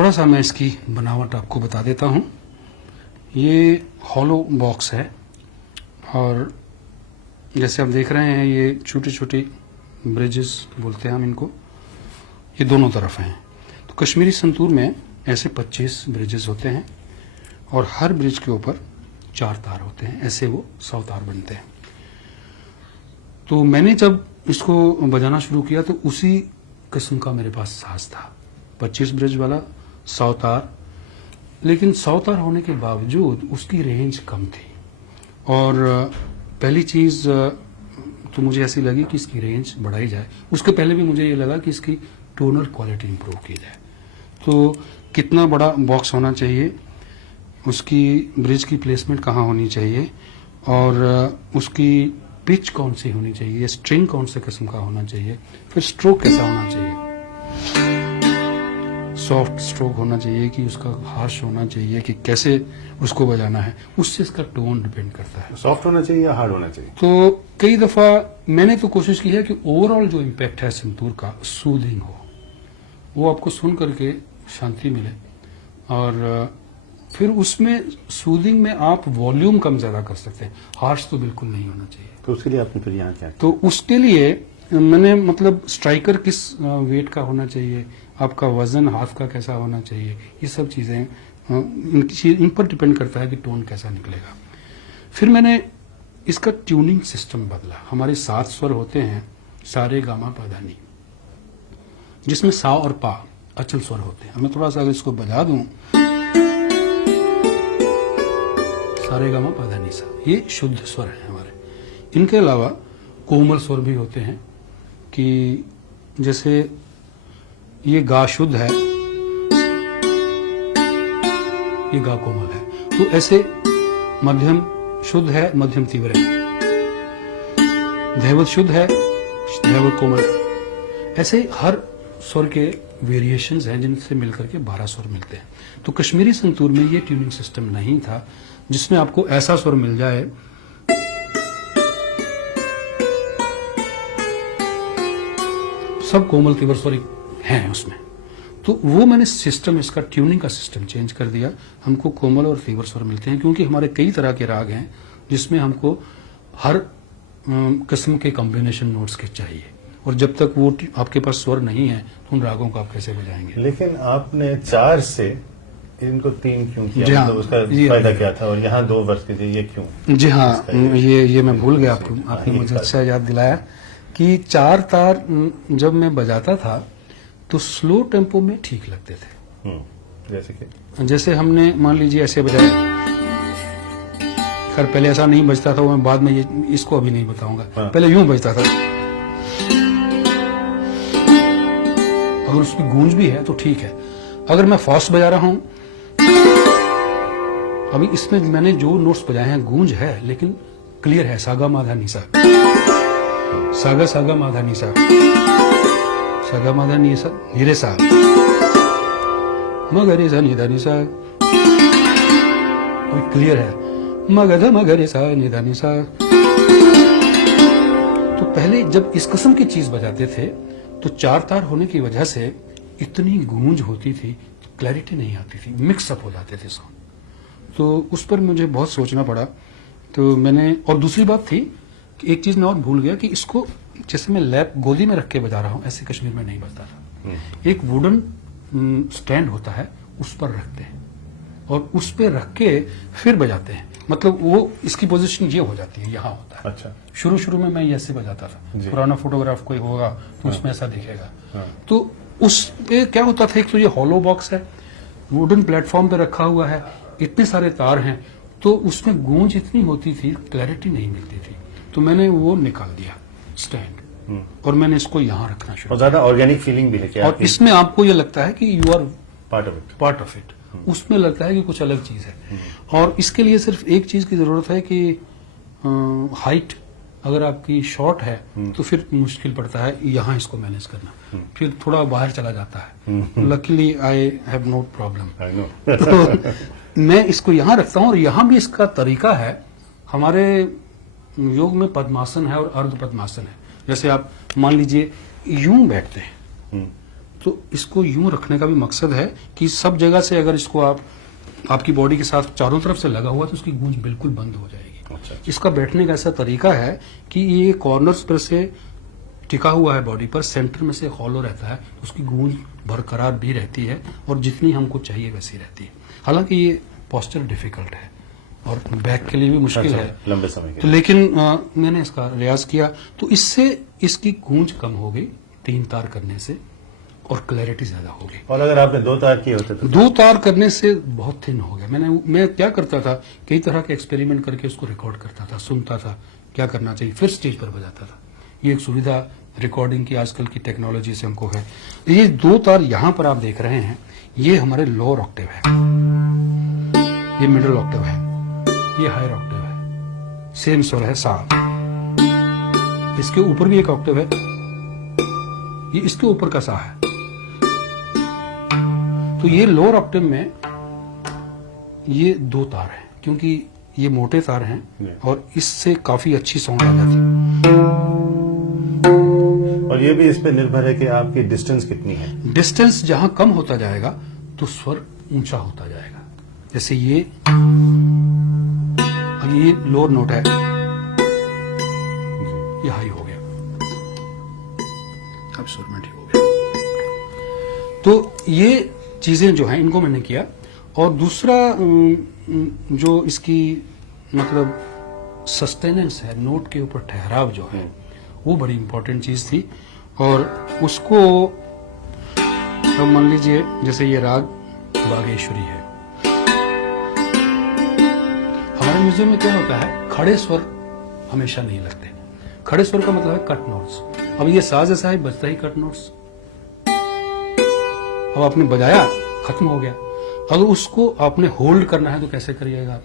थोड़ा सा मैं इसकी बनावट आपको बता देता हूँ। ये हॉलो बॉक्स है और जैसे आप देख रहे हैं ये छोटी छोटी ब्रिजेस बोलते हैं हम इनको, ये दोनों तरफ हैं। तो कश्मीरी संतूर में ऐसे 25 ब्रिजेस होते हैं और हर ब्रिज के ऊपर 4 तार होते हैं, ऐसे वो 100 तार बनते हैं। तो मैंने जब इसको बजाना शुरू किया तो उसी किस्म का मेरे पास साज था, 25 ब्रिज वाला 100 तार, लेकिन 100 तार होने के बावजूद उसकी रेंज कम थी। और पहली चीज़ तो मुझे ऐसी लगी कि इसकी रेंज बढ़ाई जाए। उसके पहले भी मुझे ये लगा कि इसकी टोनर क्वालिटी इंप्रूव की जाए। तो कितना बड़ा बॉक्स होना चाहिए, उसकी ब्रिज की प्लेसमेंट कहाँ होनी चाहिए और उसकी पिच कौन सी होनी चाहिए, स्ट्रिंग कौन से किस्म का होना चाहिए, फिर स्ट्रोक कैसा होना चाहिए, सॉफ्ट स्ट्रोक होना चाहिए कि उसका हार्श होना चाहिए कि कैसे उसको बजाना है, उससे इसका टोन डिपेंड करता है। सॉफ्ट होना चाहिए या हार्ड होना चाहिए? तो कई दफा मैंने तो कोशिश की है कि ओवरऑल जो इम्पैक्ट है संतूर का सूदिंग हो, वो आपको सुन करके शांति मिले और फिर उसमें सूदिंग में आप वॉल्यूम कम ज्यादा कर सकते हैं, हार्श तो बिल्कुल नहीं होना चाहिए। तो उसके लिए आपने फिर यहाँ क्या किया? तो उसके लिए मैंने मतलब स्ट्राइकर किस वेट का होना चाहिए, आपका वजन हाथ का कैसा होना चाहिए, ये सब चीजें इन पर डिपेंड करता है कि टोन कैसा निकलेगा। फिर मैंने इसका ट्यूनिंग सिस्टम बदला। हमारे 7 स्वर होते हैं, सारे गामा पा धा नी, जिसमें सा और पा अचल स्वर होते हैं। मैं थोड़ा सा अगर इसको बजा दूं, सारे गामा पा धा नी सा, ये शुद्ध स्वर है हमारे। इनके अलावा कोमल स्वर भी होते हैं कि जैसे ये गा शुद्ध है, ये गा कोमल है, तो ऐसे मध्यम शुद्ध है, मध्यम तीव्र है, धैवत शुद्ध है, धैवत कोमल है। ऐसे हर स्वर के वेरिएशंस हैं जिनसे मिलकर के 12 स्वर मिलते हैं। तो कश्मीरी संतूर में ये ट्यूनिंग सिस्टम नहीं था जिसमें आपको ऐसा स्वर मिल जाए सब कोमल तीव्र स्वर हैं उसमें। तो वो मैंने सिस्टम, इसका ट्यूनिंग का सिस्टम चेंज कर दिया। हमको कोमल और तीव्र स्वर मिलते हैं क्योंकि हमारे कई तरह के राग हैं जिसमें हमको हर किस्म के कॉम्बिनेशन नोट्स के चाहिए, और जब तक वो आपके पास स्वर नहीं है तो उन रागों को आप कैसे बजाएंगे। लेकिन आपने 4 से इनको 3 क्यों किया? जी हाँ, मतलब उसका फायदा क्या था? और यहाँ 2 वर्ष के थे, ये क्यों? जी हाँ, ये मैं भूल गया, आपने मुझे अच्छा याद दिलाया कि 4 तार जब मैं बजाता था तो स्लो टेम्पो में ठीक लगते थे। जैसे हमने मान लीजिए ऐसे बजाया, खैर पहले ऐसा नहीं बजता था, मैं बाद में इसको अभी नहीं बताऊंगा। पहले यूं बजता था, अगर उसकी गूंज भी है तो ठीक है। अगर मैं फास्ट बजा रहा हूं, अभी इसमें मैंने जो नोट्स बजाए हैं गूंज है लेकिन क्लियर है, सागा माधा निसा, सागा सागा माधा निसा, सागा माधा निसा निरे सा, मगरे सा निधा निसा, अभी क्लियर है, मगधा मगरे सा निधा निसा। तो पहले जब इस किस्म की चीज बजाते थे तो 4 तार होने की वजह से इतनी गूंज होती थी, क्लैरिटी नहीं आती थी, मिक्सअप हो जाते थे साउंड। तो उस पर मुझे बहुत सोचना पड़ा। तो मैंने, और दूसरी बात थी कि एक चीज मैं और भूल गया कि इसको जैसे मैं लैप गोदी में रख के बजा रहा हूं, ऐसे कश्मीर में नहीं बजता था। एक वुडन स्टैंड होता है, उस पर रखते हैं और उस पर रख के फिर बजाते हैं। मतलब वो इसकी पोजीशन ये हो जाती है, यहाँ होता है। अच्छा। शुरू में मैं ऐसे बजाता था, पुराना फोटोग्राफ कोई होगा तो उसमें ऐसा दिखेगा। तो उस पे क्या होता था, एक तो ये हॉलो बॉक्स है, वुडन प्लेटफॉर्म पे रखा हुआ है, इतने सारे तार हैं, तो उसमें गूंज इतनी होती थी, क्लैरिटी नहीं मिलती थी। तो मैंने वो निकाल दिया स्टैंड और मैंने इसको यहाँ रखना शुरू किया। ज्यादा ऑर्गेनिक फीलिंग भी लेके और इसमें आपको ये लगता है कि you are part of it. उसमें लगता है कि कुछ अलग चीज है। और इसके लिए सिर्फ एक चीज की जरूरत है कि हाइट अगर आपकी शॉर्ट है तो फिर मुश्किल पड़ता है यहाँ इसको मैनेज करना, फिर थोड़ा बाहर चला जाता है। Luckily I have no problem. तो मैं इसको यहाँ रखता हूँ और यहाँ भी इसका तरीका है। हमारे योग में पद्मासन है और अर्ध पद्मासन है। जैसे आप मान लीजिए यूं बैठते हैं तो इसको यूं रखने का भी मकसद है कि सब जगह से अगर इसको आप आपकी बॉडी के साथ चारों तरफ से लगा हुआ तो उसकी गूंज बिल्कुल बंद हो जाएगी। अच्छा। इसका बैठने का ऐसा तरीका है कि ये कॉर्नर्स पर से टिका हुआ है बॉडी पर, सेंटर में से हॉलो रहता है, तो उसकी गूंज बरकरार भी रहती है और जितनी हमको चाहिए वैसी रहती है। हालांकि ये पोस्चर डिफिकल्ट है और बैक के लिए भी मुश्किल अच्छा, है लंबे समय के तो, लिए। लेकिन मैंने इसका रियाज किया तो इससे इसकी गूंज कम हो गई 3 तार करने से और क्लैरिटी ज्यादा हो गई। और अगर आपने 2 तार किए होते तो 2 तार करने से बहुत थिन हो गया। मैं क्या करता था, कई तरह के एक्सपेरिमेंट करके उसको रिकॉर्ड करता था, सुनता था क्या करना चाहिए, फिर स्टेज पर बजाता था। ये एक सुविधा रिकॉर्डिंग की आजकल की टेक्नोलॉजी से हमको है। ये 2 तार यहां पर आप देख रहे हैं, ये हमारे लोअर ऑक्टेव है, ये मिडिल ऑक्टेव है, ये हायर ऑक्टेव है, सेम स्वर है सा। इसके ऊपर भी एक ऑक्टेव है, ये इसके ऊपर का सा है। तो ये लोअर ऑक्टेव में ये 2 तार हैं, क्योंकि ये मोटे तार हैं और इससे काफी अच्छी साउंड आ जाती है। और ये भी इस पे निर्भर है कि आपकी डिस्टेंस कितनी है। डिस्टेंस जहां कम होता जाएगा तो स्वर ऊंचा होता जाएगा। जैसे ये अब ये लोअर नोट है, ये हाई हो गया, अब स्वर में ठीक हो गया। तो ये चीजें जो हैं इनको मैंने किया। और दूसरा जो इसकी मतलब सस्टेनेंस है, नोट के ऊपर ठहराव जो है, वो बड़ी इंपॉर्टेंट चीज थी। और उसको अब मान लीजिए जैसे ये राग बागेश्वरी है, हमारे म्यूजियम में क्या होता है, खड़े स्वर हमेशा नहीं लगते। खड़े स्वर का मतलब है कट नोट्स। अब ये साज ऐसा है, बजता ही कट नोट्स। अब आपने बजाया, खत्म हो गया। अगर उसको आपने होल्ड करना है तो कैसे करिएगा आप?